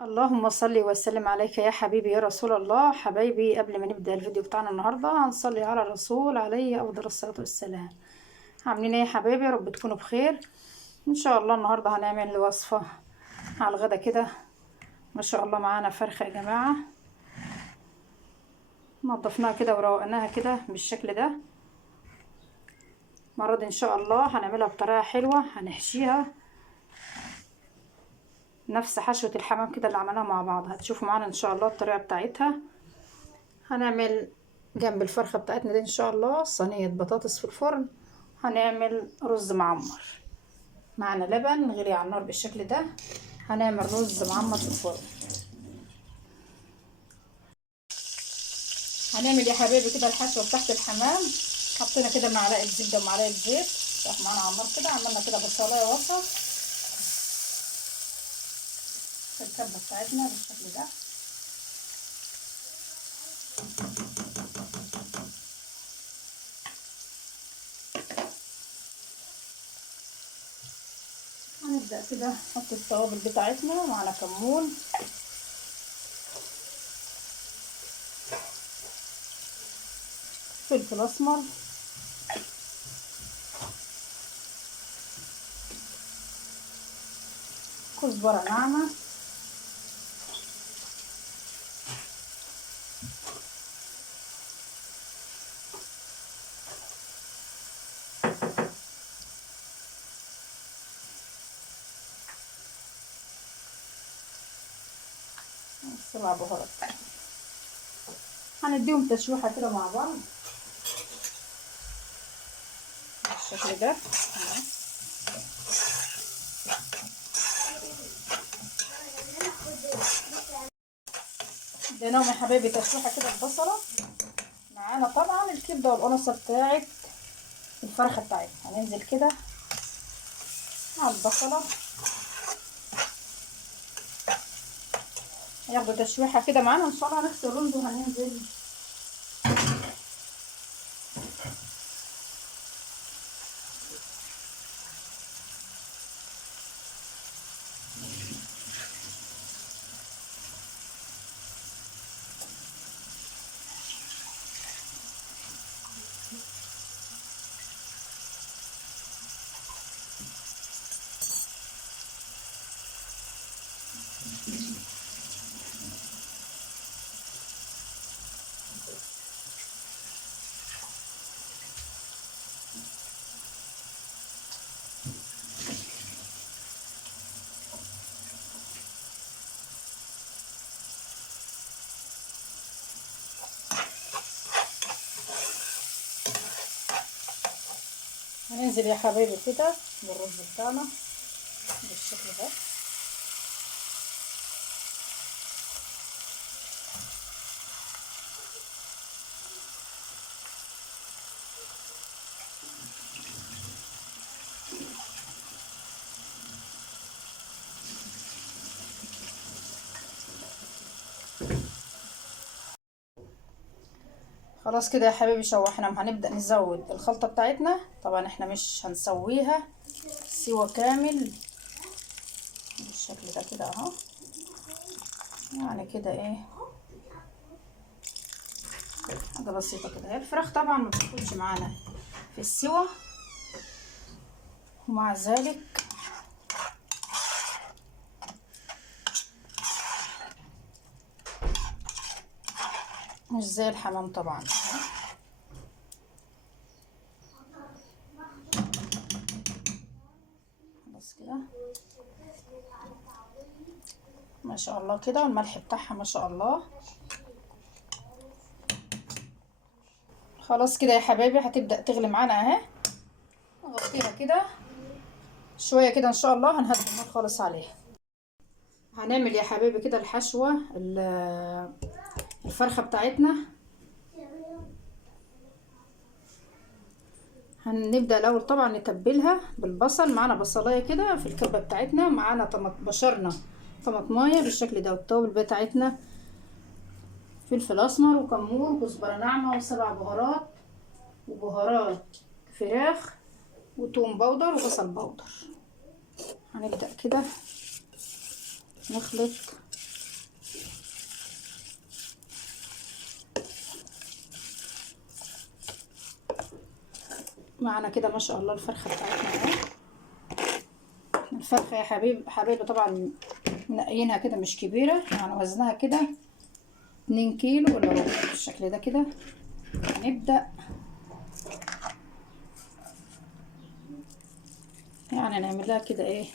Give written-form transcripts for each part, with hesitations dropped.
اللهم صل وسلم عليك يا حبيبي يا رسول الله. حبايبي، قبل ما نبدأ الفيديو بتاعنا النهاردة هنصلي على الرسول عليه أفضل الصلاة والسلام. عاملين ايه يا حبايبي؟ يا رب تكونوا بخير ان شاء الله. النهاردة هنعمل وصفة على الغدا كده. ما شاء الله معانا فرخة يا جماعة، نضفناها كده وروقناها كده بالشكل ده. المرة دي ان شاء الله هنعملها بطريقة حلوة، هنحشيها نفس حشوة الحمام كده اللي عملناها مع بعض. هتشوفوا معانا ان شاء الله الطريقة بتاعتها. هنعمل جنب الفرخة بتاعتنا دي ان شاء الله صينية بطاطس في الفرن. هنعمل رز معمر، معنا لبن غلي على النار بالشكل ده. هنعمل رز معمر في الفرن. هنعمل يا حبايبي كده الحشوة بتاعت الحمام. حطينا كده معلقة زبدة ومعلقة زيت، راح معانا على النار كده. عملنا كده بصلاية وسط في الكبة بتاعتنا بالشكل ده. هنبدأ كده نحط التوابل بتاعتنا. معنا كمون، فلفل اسمر، كزبرة ناعمة، سبع بهارات. هنديهم تشويحة كده مع بعض بالشكل ده. اديناهم يا حبايبي تشويحة كده البصلة. معانا طبعا الكبدة والقنصة بتاعت الفرخة بتاعتنا. هننزل كده على البصلة، ياخدوا تشويحة كده معانا ان شاء الله. هنغسل رز وهننزل. هننزل يا حبايبي كده بالرز بتاعنا بالشكل ده. خلاص كده يا حبايبي شوحنا. هنبدأ نزود الخلطة بتاعتنا. طبعا احنا مش هنسويها سوا كامل بالشكل ده كده اهو. يعني كده ايه، حاجة بسيطة كده. هي الفراخ طبعا ما بتدخلش معانا في السوا، ومع ذلك مش زي الحمام طبعا. بس كده ما شاء الله كده، والملح بتاعها ما شاء الله. خلاص كده يا حبايبي هتبدأ تغلي معانا اهي. نغطيها كده شوية كده ان شاء الله. هنهدي النار خالص عليها. هنعمل يا حبايبي كده الحشوة الفرخة بتاعتنا. هنبدأ الأول طبعا نتبلها بالبصل. معانا بصلاية كده في الكبة بتاعتنا. معانا بشرنا طماطمايه بالشكل ده، والتوابل بتاعتنا فلفل أسمر وكمون وكزبرة ناعمة وسبع بهارات وبهارات فراخ وتوم بودر وبصل بودر. هنبدأ كده نخلط معنا كده ما شاء الله الفرخة بتاعتنا اهي. الفرخة يا حبايبي طبعا منقيينها كده مش كبيرة، يعني وزنها كده 2 كيلو ولا ربع بالشكل ده كده. هنبدأ يعني نعمل لها كده ايه،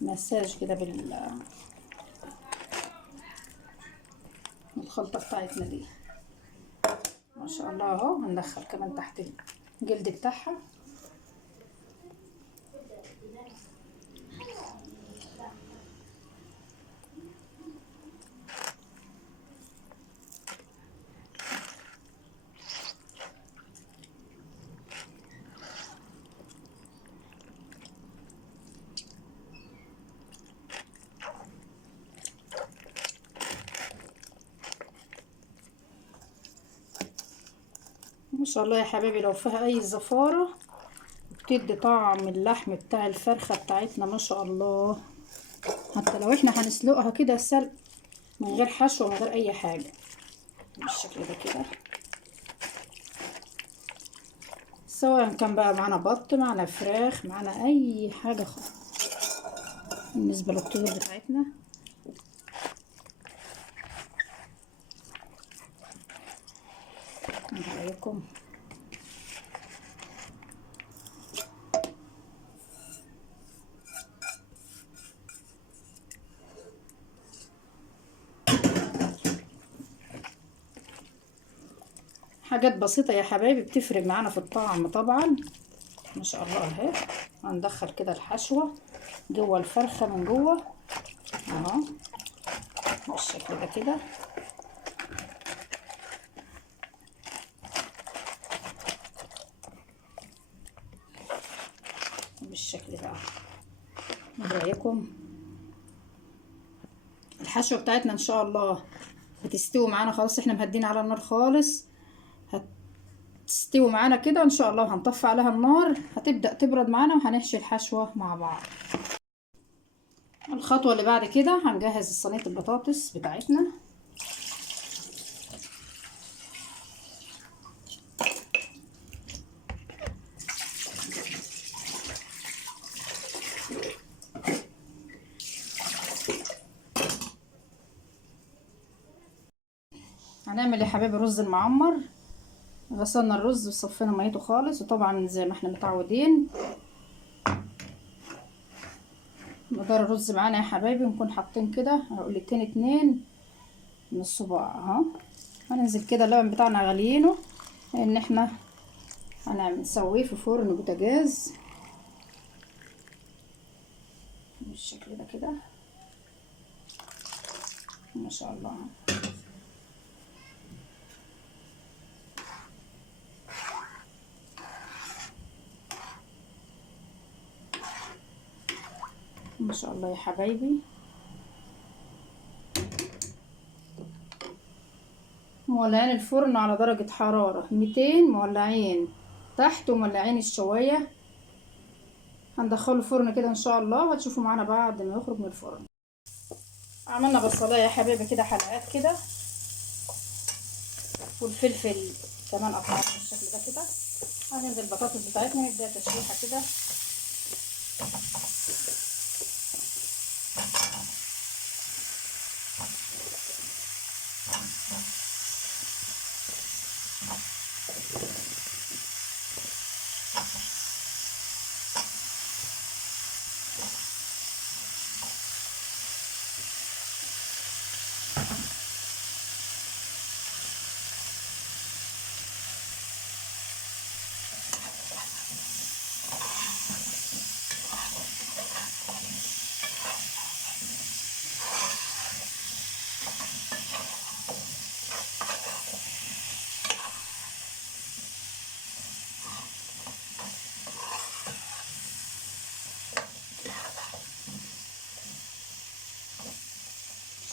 مساج كده بالخلطة بتاعتنا دي ما شاء الله اهو. هندخل كمان تحت الجلد بتاعها. ما شاء الله يا حبايبي لو فيها اي زفارة بتدي طعم اللحم بتاع الفرخة بتاعتنا ما شاء الله. حتى لو احنا هنسلقها كده سلق من غير حشو من غير اي حاجة بالشكل ده كده، سواء كان بقى معانا بط معانا فراخ معانا اي حاجة خالص. بالنسبة للطيور بتاعتنا عليكم حاجات بسيطة يا حبايبي بتفرق معانا في الطعم طبعا ما شاء الله اهي. هندخل كده الحشوة جوه الفرخة من جوه اهو بالشكل ده كده. بالشكل ده ايه رايكم؟ الحشوة بتاعتنا ان شاء الله بتستوي معانا خلاص، احنا مهدين على النار خالص. هتستوي معانا كده ان شاء الله وهنطفي عليها النار، هتبدأ تبرد معانا وهنحشي الحشوة مع بعض. الخطوة اللي بعد كده هنجهز صينية البطاطس بتاعتنا. هنعمل يا حبايبي رز المعمر. غسلنا الرز وصفينا ميته خالص، وطبعا زي ما احنا متعودين مقدار الرز معانا يا حبايبي نكون حاطين كده عقلتين 2 من الصباع اهو. هننزل كده اللبن بتاعنا غاليينه لان احنا نسويه في فرن بوتاجاز بالشكل ده كده ما شاء الله. ما شاء الله يا حبايبي. مولعين الفرن على درجة حرارة 200، مولعين تحت ومولعين الشواية. هندخله الفرن كده ان شاء الله وهتشوفوا معانا بعد ما يخرج من الفرن. عملنا بصلايه يا حبايبي كده حلقات كده، والفلفل كمان قطعات بالشكل ده كده. هننزل البطاطس بتاعتنا نبدا تشويحه كده.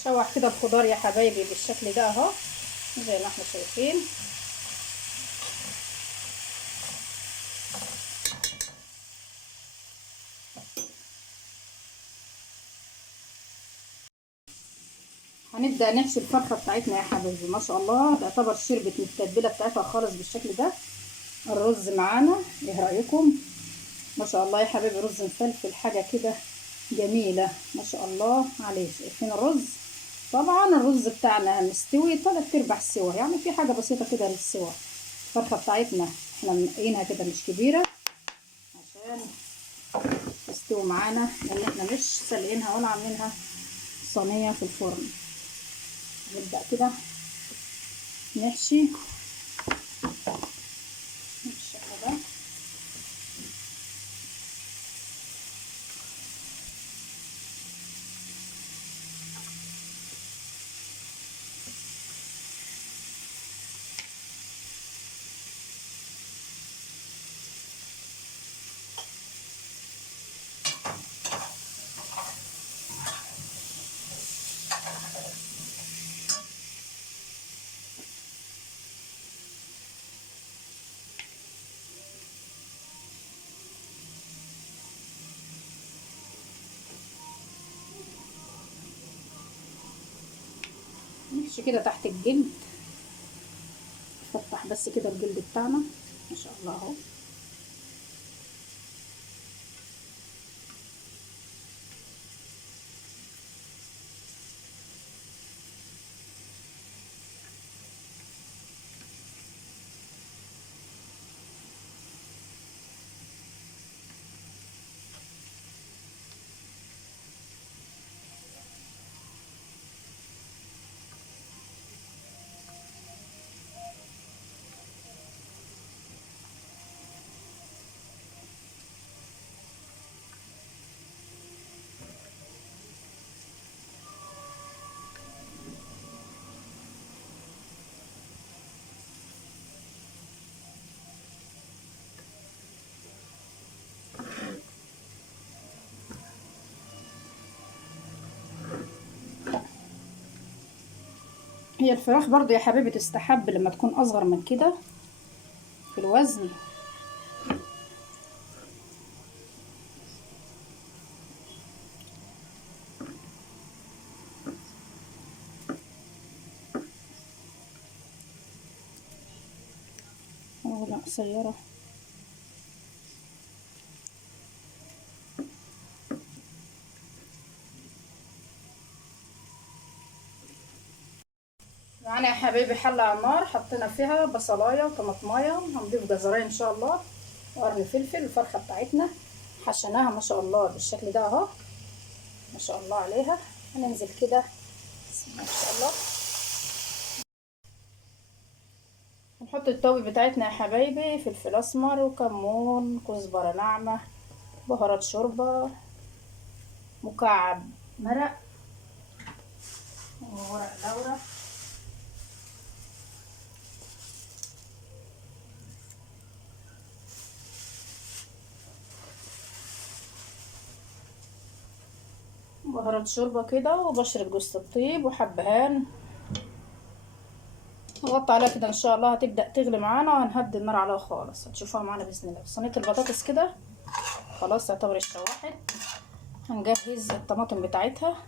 شوح كده الخضار يا حبايبي بالشكل ده اهو زي ما احنا شايفين. هنبدا نحشي الفرخه بتاعتنا يا حبايبي. ما شاء الله تعتبر شربت من التتبيله بتاعتها خالص بالشكل ده. الرز معانا، ايه رايكم؟ ما شاء الله يا حبايبي، رز مفلفل حاجه كده جميله ما شاء الله عليه. شايفين الرز؟ طبعا الرز بتاعنا مستوي 3/4 سوا، يعني في حاجه بسيطه كده للسوا. الفرخه بتاعتنا احنا منقينها كده مش كبيره عشان تستوي معانا، لان احنا مش سلقينها ولا عاملينها صينيه في الفرن. نبدا كده نحشي بالشكل ده. نحشي كده تحت الجلد، نفتح بس كده الجلد بتاعنا ما شاء الله اهو. هي الفراخ برضو يا حبيبي تستحب لما تكون اصغر من كده في الوزن. او لا قصيرة. معانا يا حبيبي حلة على النار، حطينا فيها بصلاية وطماطماية، هنضيف جزرين ان شاء الله وقرن فلفل. الفرخة بتاعتنا حشيناها ما شاء الله بالشكل ده اهو ما شاء الله عليها. هننزل كده ما شاء الله. نحط التوابل بتاعتنا يا حبايبي، فلفل اسمر وكمون، كزبرة ناعمة، بهارات شوربة، مكعب مرق، وورق لورا، بهارات شوربة كده، وبشرة جوز الطيب وحبهان. نغطي عليها كده ان شاء الله، هتبدأ تغلي معانا وهنهدي النار عليها خالص، هتشوفوها معانا باذن الله. صينية البطاطس كده خلاص تعتبر اتشوحت. هنجهز الطماطم بتاعتها.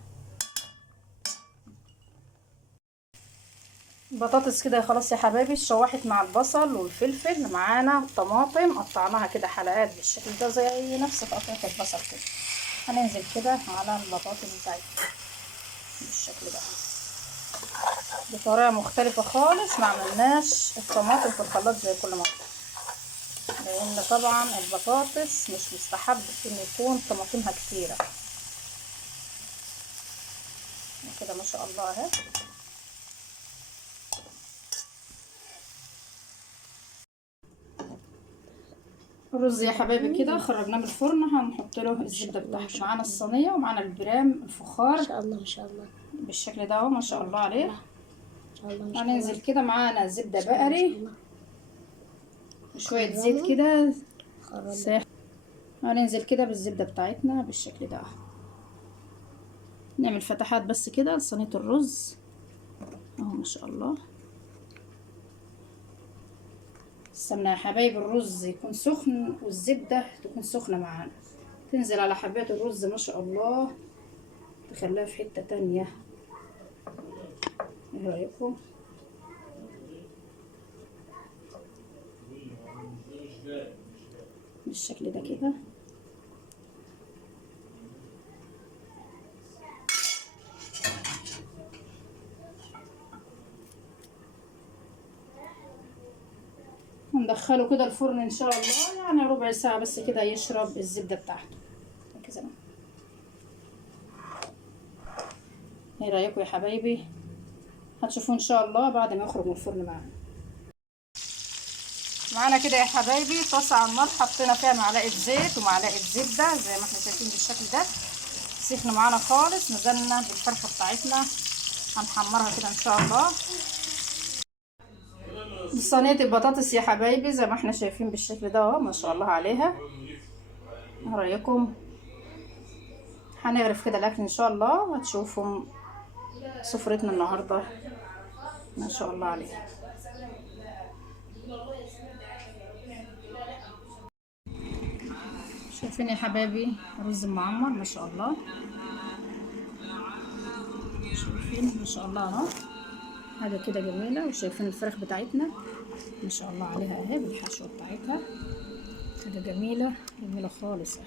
البطاطس كده خلاص يا حبايبي اتشوحت مع البصل والفلفل. معانا الطماطم قطعناها كده حلقات بالشكل ده زي نفس تقطيع البصل كده. هننزل كده على البطاطس بتاعتنا بالشكل ده بطريقه مختلفه خالص، ما عملناش الطماطم في الخلاط زي كل مره، لان طبعا البطاطس مش مستحب ان يكون طماطمها كتيره كده ما شاء الله اهي. الرز يا حبايبي كده خرجناه من الفرن، هنحط له الزبده بتاعته. معانا الصينيه ومعانا البرام الفخار ما شاء الله ما شاء الله بالشكل ده اهو ما شاء الله عليه. ما شاء الله ما شاء هننزل الله كده معانا زبده ما شاء بقري وشويه زيت كده ساخن. هننزل كده بالزبده بتاعتنا بالشكل ده اهو. نعمل فتحات بس كده لصينيه الرز اهو ما شاء الله. استنى يا حبايب الرز يكون سخن والزبده تكون سخنه معانا، تنزل على حبات الرز ما شاء الله تخليها في حته تانية. ايه رايكم؟ بالشكل ده كده. هندخله كده الفرن ان شاء الله، يعني ربع ساعة بس كده يشرب الزبدة بتاعته كده. ايه رأيكم يا حبايبي؟ هتشوفوه ان شاء الله بعد ما يخرج من الفرن معانا كده يا حبايبي. طاسة على النار، حطينا فيها معلقة زيت ومعلقة زبدة زي ما احنا شايفين بالشكل ده. سخنة معانا خالص. نزلنا بالفرخة بتاعتنا هنحمرها كده ان شاء الله. صينية البطاطس يا حبايبي زي ما احنا شايفين بالشكل ده اهو، ما شاء الله عليها. ايه رأيكم؟ هنغرف كده الاكل ان شاء الله وهتشوفوا سفرتنا النهارده ما شاء الله عليها. شايفين يا حبايبي رز معمر ما شاء الله. شايفين ما شاء الله اهو، حاجه كده جميله. وشايفين الفراخ بتاعتنا ما شاء الله عليها اهي بالحشوه بتاعتها، حاجه جميله جميله خالص.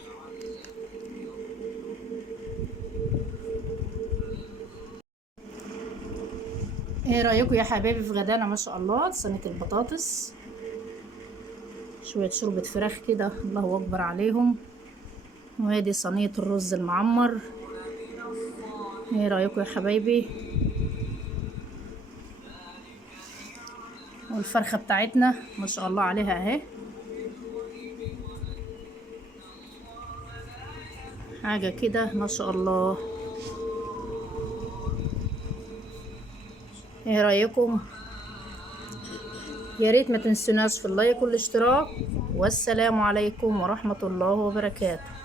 ايه رايكم يا حبايبي في غدانا؟ ما شاء الله صينيه البطاطس، شويه شوربه فراخ كده الله اكبر عليهم، وادي صينيه الرز المعمر. ايه رايكم يا حبايبي؟ والفرخه بتاعتنا ما شاء الله عليها اهي، حاجه كده ما شاء الله. ايه رايكم؟ يا ريت ما تنسوناش في اللايك والاشتراك، والسلام عليكم ورحمه الله وبركاته.